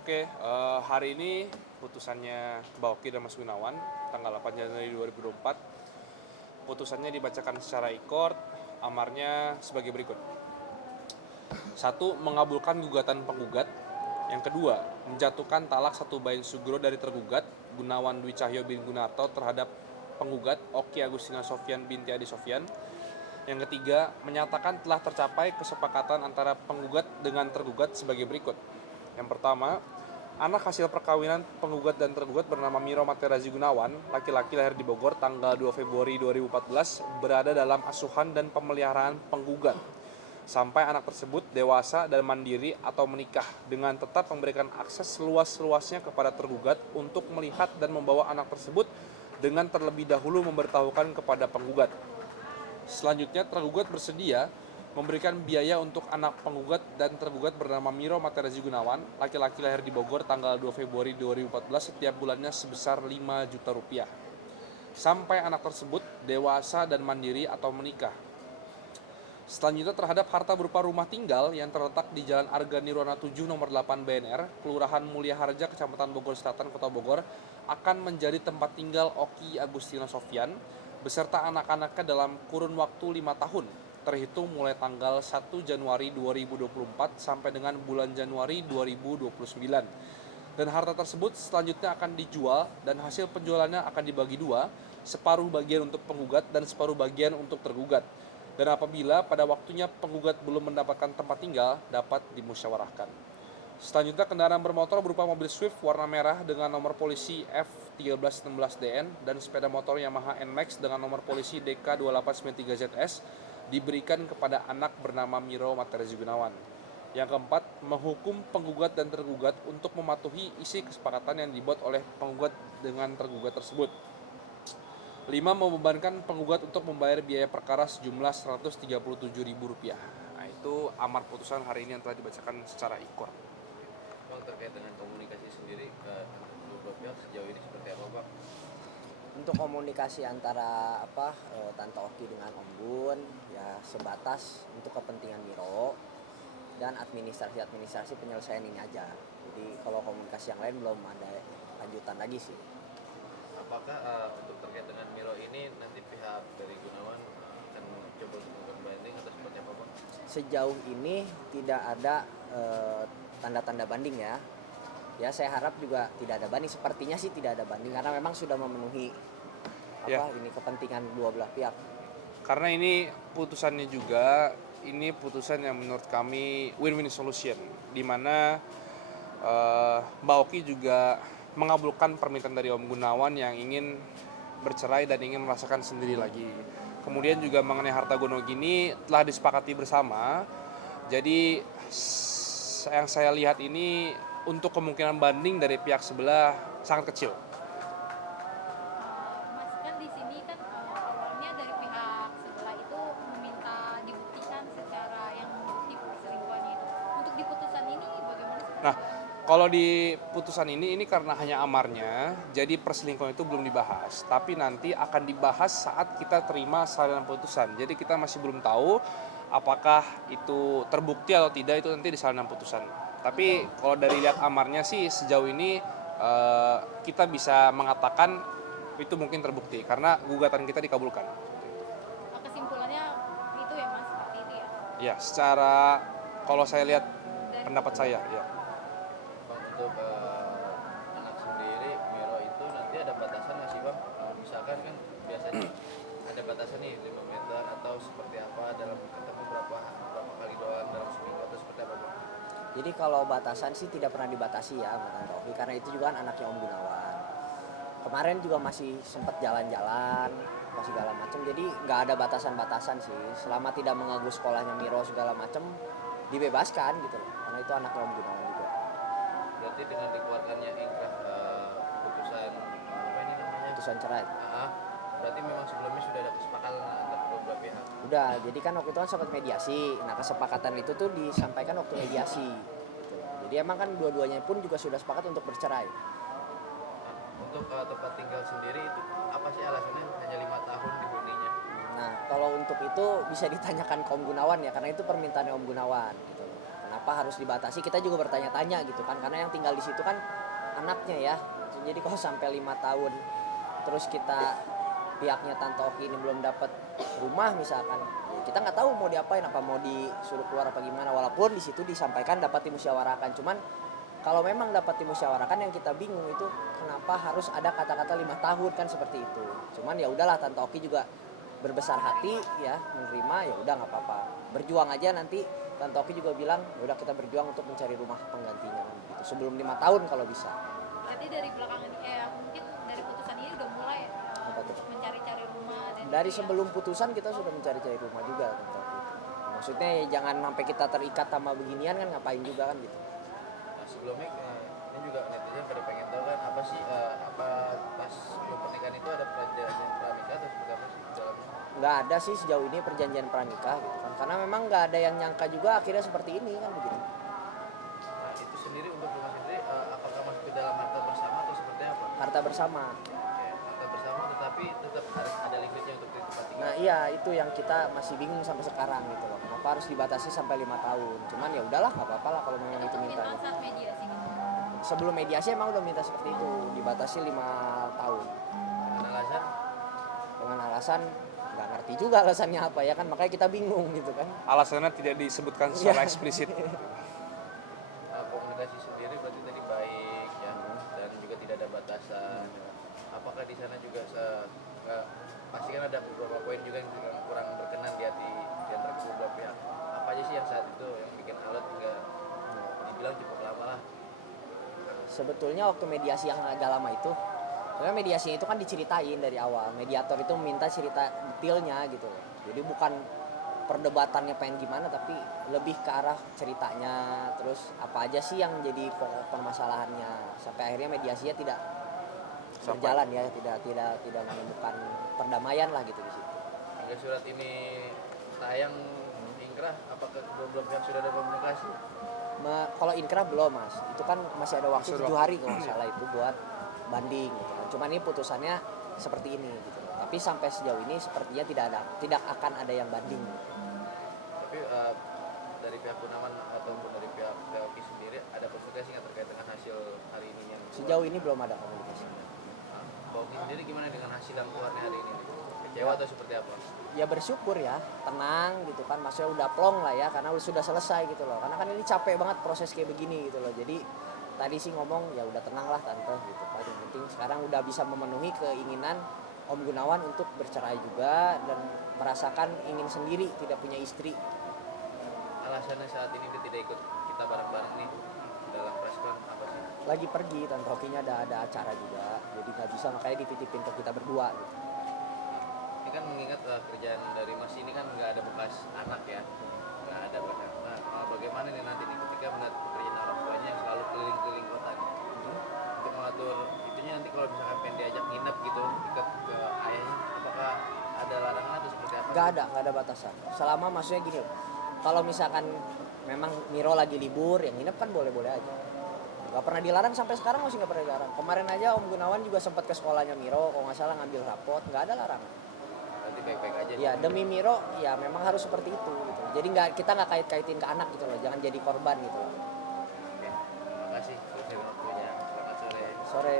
Hari ini putusannya Mbak Oki dan Mas Gunawan tanggal 8 Januari 2024. Putusannya dibacakan secara e-court, amarnya sebagai berikut. 1. Mengabulkan gugatan penggugat. Yang kedua, menjatuhkan talak 1 bain sugro dari tergugat Gunawan Dwi Cahyo bin Gunarto terhadap penggugat Oki Agustina Sofyan binti Adi Sofyan. Yang ketiga, menyatakan telah tercapai kesepakatan antara penggugat dengan tergugat sebagai berikut. Yang pertama, anak hasil perkawinan penggugat dan tergugat bernama Miro Materazi Gunawan, laki-laki lahir di Bogor tanggal 2 Februari 2014, berada dalam asuhan dan pemeliharaan penggugat sampai anak tersebut dewasa dan mandiri atau menikah, dengan tetap memberikan akses seluas-luasnya kepada tergugat untuk melihat dan membawa anak tersebut dengan terlebih dahulu memberitahukan kepada penggugat. Selanjutnya, tergugat bersedia memberikan biaya untuk anak penggugat dan tergugat bernama Miro Materazi Gunawan, laki-laki lahir di Bogor tanggal 2 Februari 2014, setiap bulannya sebesar 5 juta rupiah sampai anak tersebut dewasa dan mandiri atau menikah. Selanjutnya, terhadap harta berupa rumah tinggal yang terletak di Jalan Arga Nirwana 7 nomor 8 BNR, Kelurahan Mulia Harja, Kecamatan Bogor Selatan, Kota Bogor, akan menjadi tempat tinggal Oki Agustina Sofyan beserta anak-anaknya dalam kurun waktu 5 tahun, terhitung mulai tanggal 1 Januari 2024 sampai dengan bulan Januari 2029. Dan harta tersebut selanjutnya akan dijual dan hasil penjualannya akan dibagi dua, separuh bagian untuk penggugat dan separuh bagian untuk tergugat. Dan apabila pada waktunya penggugat belum mendapatkan tempat tinggal, dapat dimusyawarahkan. Selanjutnya, kendaraan bermotor berupa mobil Swift warna merah dengan nomor polisi F1316DN dan sepeda motor Yamaha NMAX dengan nomor polisi DK2893ZS diberikan kepada anak bernama Miro Materazi Gunawan. Yang keempat, menghukum penggugat dan tergugat untuk mematuhi isi kesepakatan yang dibuat oleh penggugat dengan tergugat tersebut. 5. Membebankan penggugat untuk membayar biaya perkara sejumlah Rp137.000. Nah, itu amar putusan hari ini yang telah dibacakan secara e-court. Bang, terkait dengan komunikasi sendiri ke kedua pihak sejauh ini seperti apa, Pak? Untuk komunikasi antara Tante Oki dengan Om Gun ya sebatas untuk kepentingan Miro dan administrasi penyelesaian ini aja. Jadi kalau komunikasi yang lain belum ada lanjutan lagi sih. Apakah untuk terkait dengan Miro ini nanti pihak dari Gunawan akan coba untuk melakukan banding atau seperti apa, Pak? Sejauh ini tidak ada tanda-tanda banding ya. Ya saya harap juga tidak ada banding. Sepertinya sih tidak ada banding karena memang sudah memenuhi ini kepentingan dua belah pihak. Karena ini putusannya juga, ini putusan yang menurut kami win-win solution, di mana Mbak Oki juga mengabulkan permintaan dari Om Gunawan yang ingin bercerai dan ingin merasakan sendiri lagi. Kemudian juga mengenai harta gono gini telah disepakati bersama. Jadi yang saya lihat ini untuk kemungkinan banding dari pihak sebelah sangat kecil. Mas, kan di sini kan awalnya dari pihak sebelah itu meminta dibuktikan secara yang bukti perselingkuhan itu. Untuk di putusan ini bagaimana sih? Nah, kalau di putusan ini karena hanya amarnya, jadi perselingkuhan itu belum dibahas. Tapi nanti akan dibahas saat kita terima salinan putusan. Jadi kita masih belum tahu apakah itu terbukti atau tidak, itu nanti di salinan putusan. Tapi kalau dari lihat amarnya sih sejauh ini kita bisa mengatakan itu mungkin terbukti karena gugatan kita dikabulkan. Kesimpulannya itu ya Mas, seperti itu ya? Ya, secara kalau saya lihat Dan pendapat saya, ya. Bang, untuk anak sendiri Miro itu nanti ada batasan nggak sih, Bang? Misalkan kan biasanya ada batasan nih 5 meter atau seperti apa dalam ketemu berapa kali doang dalam seminggu atau seperti apa, Bang? Jadi kalau batasan sih tidak pernah dibatasi ya sama Tante Oki karena itu juga kan anaknya Om Gunawan. Kemarin juga masih sempat jalan-jalan apa segala macam, jadi nggak ada batasan-batasan sih. Selama tidak mengganggu sekolahnya Miro segala macam dibebaskan gitu loh, karena itu anaknya Om Gunawan juga. Berarti dengan dikeluarkannya ingkrah putusan apa ini namanya? Putusan cerai. Berarti memang sebelumnya sudah ada kesepakatan antara kedua pihak. Udah, jadi kan waktu itu kan sempat mediasi. Nah kesepakatan itu tuh disampaikan waktu mediasi gitu. Jadi emang kan dua-duanya pun juga sudah sepakat untuk bercerai. Untuk tempat tinggal sendiri itu apa sih alasannya hanya 5 tahun dihuninya? Nah kalau untuk itu bisa ditanyakan ke Om Gunawan ya, karena itu permintaannya Om Gunawan gitu. kenapa harus dibatasi. Kita juga bertanya-tanya gitu kan, karena yang tinggal di situ kan anaknya ya. Jadi kalau sampai 5 tahun terus pihaknya Tante Oki ini belum dapat rumah misalkan, ya kita nggak tahu mau diapain, apa mau disuruh keluar apa gimana. Walaupun di situ disampaikan dapat dimusyawarahkan, cuman kalau memang dapat dimusyawarahkan yang kita bingung itu kenapa harus ada kata-kata 5 tahun kan seperti itu. Cuman ya udahlah, Tante Oki juga berbesar hati ya menerima, ya udah nggak apa-apa. Berjuang aja, nanti Tante Oki juga bilang ya udah kita berjuang untuk mencari rumah penggantinya kan gitu. Sebelum 5 tahun kalau bisa. Berarti dari belakangan mungkin dari putusan ini udah mulai ya Apa tuh? mencari-cari rumah dan Dari sebelum putusan kita sudah mencari-cari rumah juga Tante Oki itu. Maksudnya ya jangan sampai kita terikat sama beginian kan, ngapain juga kan gitu. Nah, sebelumnya ini juga netizen pada pengen tahu kan apa sih apa pas sebelum pernikahan itu ada perjanjian pranikah atau seperti apa sih dalamnya? Nggak ada sih sejauh ini perjanjian pranikah gitu kan, karena memang nggak ada yang nyangka juga akhirnya seperti ini kan begitu. Nah, itu sendiri untuk rumah sendiri apakah masuk ke dalam harta bersama atau seperti apa? Harta bersama. Oke, harta bersama tetapi tetap harus ada limitnya untuk di tempat tinggal. Nah iya, itu yang kita masih bingung sampai sekarang gitu loh, kenapa harus dibatasi sampai 5 tahun. Cuman ya udahlah, nggak apa-apa lah kalau memang itu mintanya. saat mediasi gitu. Sebelum mediasi emang udah minta seperti itu, dibatasi 5 tahun. Dengan alasan Dengan alasan nggak ngerti juga alasannya apa ya kan, makanya kita bingung gitu kan. Alasannya tidak disebutkan secara eksplisit. komunikasi sendiri berarti tadi baik ya, dan juga tidak ada batasan. Apakah di sana juga pasti kan ada beberapa poin juga yang kurang berkenan di hati di antara kedua pihak. Apa aja sih yang saat itu yang bikin alot hingga dibilang cukup lama lah? Sebetulnya waktu mediasi yang agak lama itu, sebenarnya mediasi itu kan diceritain dari awal. Mediator itu meminta cerita detailnya gitu loh. Jadi bukan perdebatannya pengen gimana, tapi lebih ke arah ceritanya, terus apa aja sih yang jadi pokok permasalahannya, sampai akhirnya mediasinya tidak berjalan ya, tidak menemukan perdamaian lah gitu di situ. Hingga surat ini tayang ingkrah, apakah kedua belah pihak sudah ada komunikasi? Kalau inkrah belum mas, itu kan masih ada waktu Masih 7 hari kalau nggak salah itu buat banding gitu kan. Cuman ini putusannya seperti ini gitu. Tapi sampai sejauh ini sepertinya tidak akan ada yang banding. Tapi dari pihak Gunawan ataupun dari pihak PLK sendiri ada komunikasi nggak terkait dengan hasil hari ini yang keluar? Sejauh ini belum ada komunikasi. Nah, PLK sendiri gimana dengan hasil yang keluarnya hari ini? Kecewa atau seperti apa? Ya bersyukur ya, tenang gitu kan, maksudnya udah plong lah ya, karena sudah selesai gitu loh. Karena kan ini capek banget proses kayak begini gitu loh. Jadi tadi sih ngomong ya udah tenang lah tante gitu. Paling penting sekarang udah bisa memenuhi keinginan Om Gunawan untuk bercerai juga dan merasakan ingin sendiri, tidak punya istri. Alasannya saat ini dia tidak ikut kita bareng-bareng nih dalam preskon apa sih? Lagi pergi, Tante Okinya ada acara juga, jadi nggak bisa, makanya dititipin ke kita berdua gitu. Ini kan mengingat kerjaan dari Mas ini kan nggak ada bekas anak ya, nggak ada bekas. Nah, bagaimana nih nanti nih ketika melihat pekerjaan orang tuanya yang selalu keliling-keliling kota nih, untuk mengatur itunya nanti kalau misalkan pengen diajak nginep gitu dekat ke ayahnya, apakah ada larangan atau seperti apa? Nggak ada batasan. Selama maksudnya gini, kalau misalkan memang Miro lagi libur, yang nginep kan boleh-boleh aja. Nggak pernah dilarang sampai sekarang, masih nggak pernah dilarang. Kemarin aja Om Gunawan juga sempat ke sekolahnya Miro, kalau nggak salah ngambil rapot, nggak ada larangan. Berarti baik-baik aja. Ya demi Miro, ya memang harus seperti itu gitu. Jadi kita nggak kait-kaitin ke anak gitu loh, jangan jadi korban gitu loh. Oke, terima kasih. Selamat waktunya. Selamat sore. Sore.